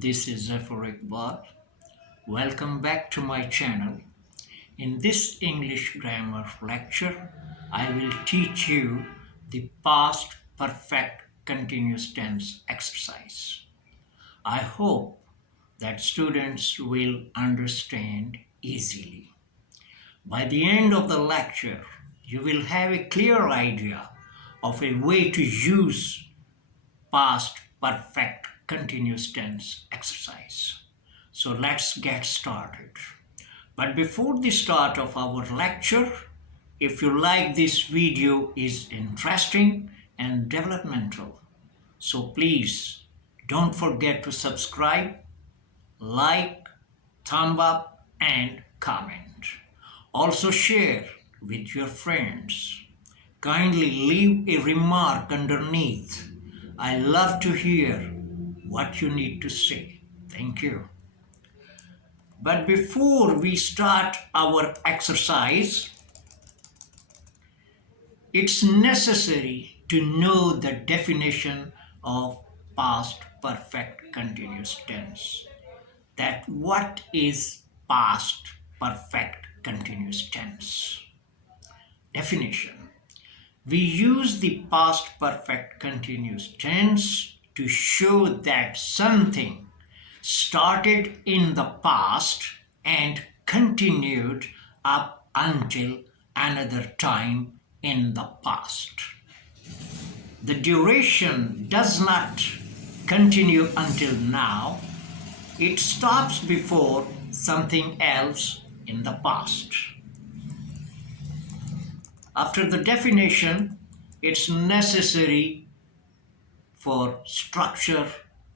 This is Zafar. Welcome back to my channel. In this English grammar lecture, I will teach you the past perfect continuous tense exercise. I hope that students will understand easily. By the end of the lecture, you will have a clear idea of a way to use past perfect continuous tense exercise. So let's get started. But before the start of our lecture, if you like this video is interesting and developmental, so please don't forget to subscribe, like, thumb up and comment. Also share with your friends. Kindly leave a remark underneath. I love to hear what you need to say. Thank you. But before we start our exercise, it's necessary to know the definition of past perfect continuous tense. That what is past perfect continuous tense? Definition. We use the past perfect continuous tense to show that something started in the past and continued up until another time in the past. The duration does not continue until now. It stops before something else in the past. After the definition, it's necessary for structure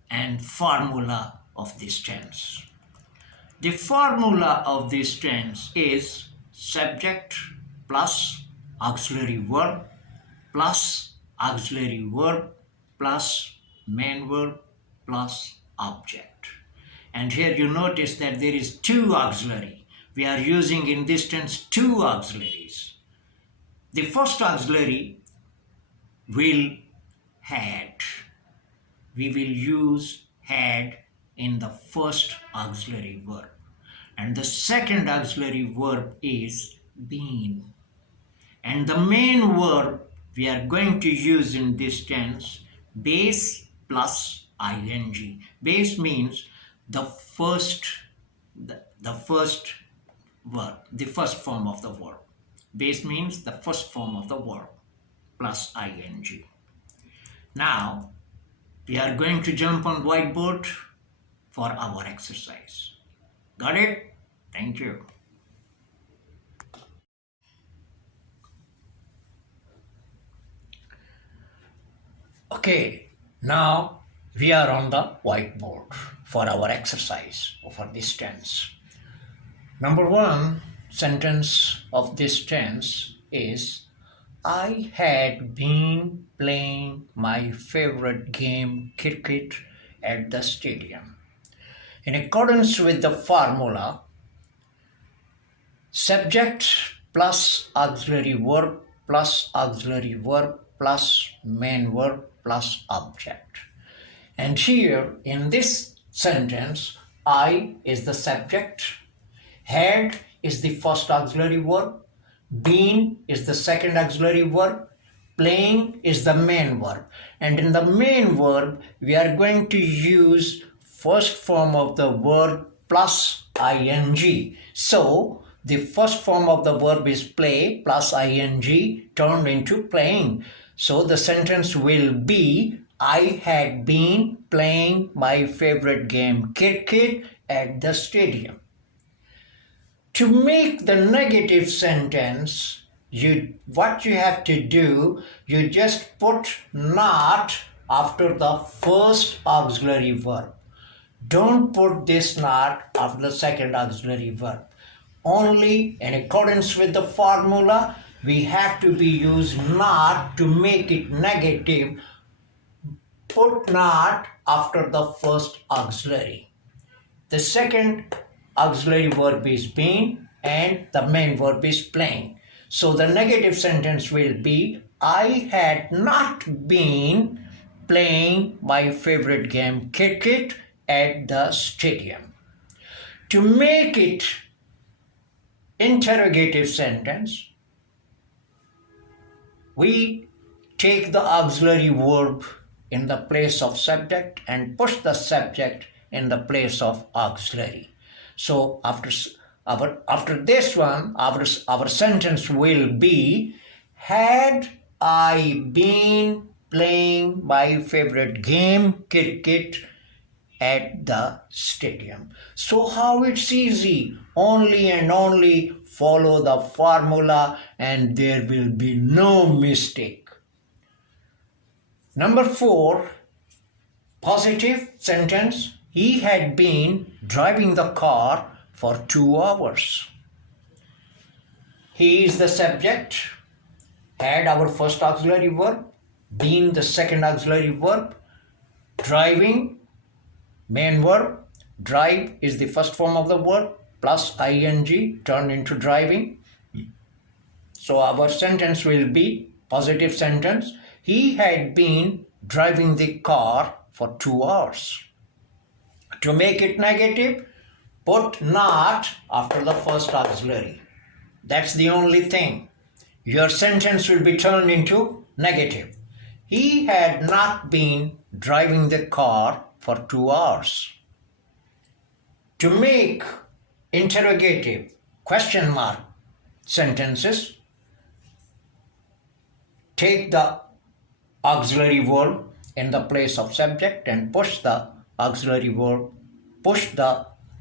and formula of this tense. The formula of this tense is subject plus auxiliary verb plus auxiliary verb plus main verb plus object. And here you notice that there is two auxiliary. We are using in this tense two auxiliaries. The first auxiliary will had. We will use had in the first auxiliary verb. And the second auxiliary verb is been. And the main verb we are going to use in this tense, base plus ing. Base means the first verb, the first form of the verb. Base means the first form of the verb plus ing. Now, we are going to jump on whiteboard for our exercise. Got it? Thank you. Okay, now we are on the whiteboard for our exercise for this tense. Number one sentence of this tense is I had been playing my favorite game, cricket, at the stadium. In accordance with the formula, subject plus auxiliary verb plus auxiliary verb plus main verb plus object. And here in this sentence, I is the subject, had is the first auxiliary verb, been is the second auxiliary verb, playing is the main verb. And in the main verb, we are going to use first form of the verb plus ing. So, the first form of the verb is play plus ing turned into playing. So, the sentence will be I had been playing my favorite game, cricket, at the stadium. To make the negative sentence, what you have to do, you just put not after the first auxiliary verb. Don't put this not after the second auxiliary verb. Only in accordance with the formula, we have to be used not to make it negative. Put not after the first auxiliary. The second auxiliary verb is been and the main verb is playing. So the negative sentence will be I had not been playing my favorite game, cricket, at the stadium. To make it interrogative sentence, we take the auxiliary verb in the place of subject and push the subject in the place of auxiliary. So after this one, our sentence will be, had I been playing my favorite game, cricket, at the stadium. So how it's easy, only and only follow the formula and there will be no mistake. Number 4, positive sentence. He had been driving the car for 2 hours. He is the subject, had our first auxiliary verb, been the second auxiliary verb, driving main verb, drive is the first form of the verb, plus ing turn into driving. So our sentence will be positive sentence. He had been driving the car for 2 hours. To make it negative, put not after the first auxiliary. That's the only thing. Your sentence will be turned into negative. He had not been driving the car for 2 hours. To make interrogative question mark sentences, take the auxiliary verb in the place of subject and push the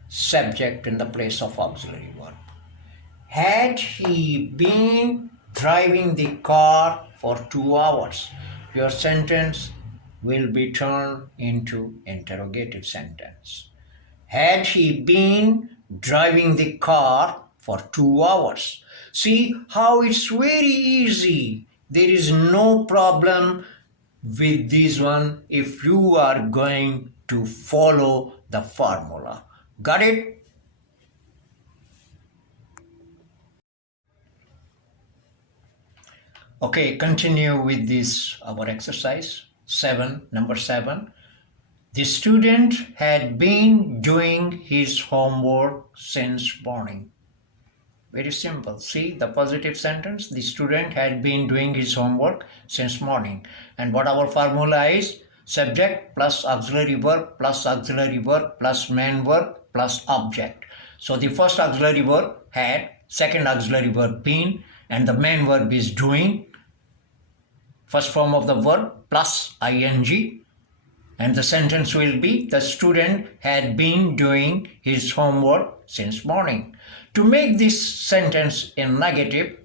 subject in the place of auxiliary verb. Had he been driving the car for 2 hours? Your sentence will be turned into interrogative sentence. Had he been driving the car for 2 hours? See how it's very easy. There is no problem with this one if you are going to follow the formula. Got it? Okay, continue with this, our exercise. Number 7. The student had been doing his homework since morning. Very simple. See the positive sentence. The student had been doing his homework since morning. And what our formula is? Subject plus auxiliary verb plus main verb plus object. So the first auxiliary verb had, second auxiliary verb been, and the main verb is doing. First form of the verb plus ing, and the sentence will be, the student had been doing his homework since morning. To make this sentence in negative,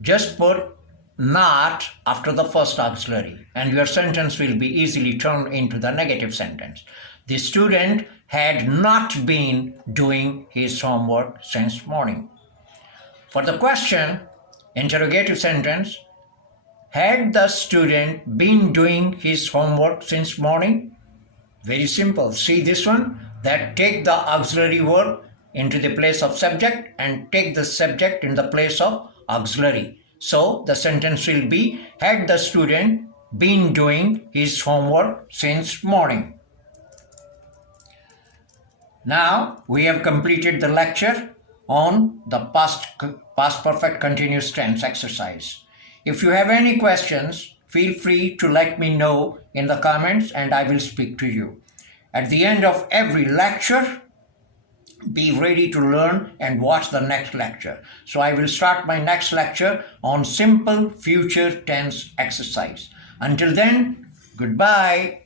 just put not after the first auxiliary and your sentence will be easily turned into the negative sentence. The student had not been doing his homework since morning. For the question, interrogative sentence, had the student been doing his homework since morning? Very simple. See this one, that take the auxiliary verb into the place of subject and take the subject in the place of auxiliary. So the sentence will be, had the student been doing his homework since morning. Now we have completed the lecture on the past perfect continuous tense exercise. If you have any questions, feel free to let me know in the comments and I will speak to you. At the end of every lecture, be ready to learn and watch the next lecture. So I will start my next lecture on simple future tense exercise. Until then, goodbye.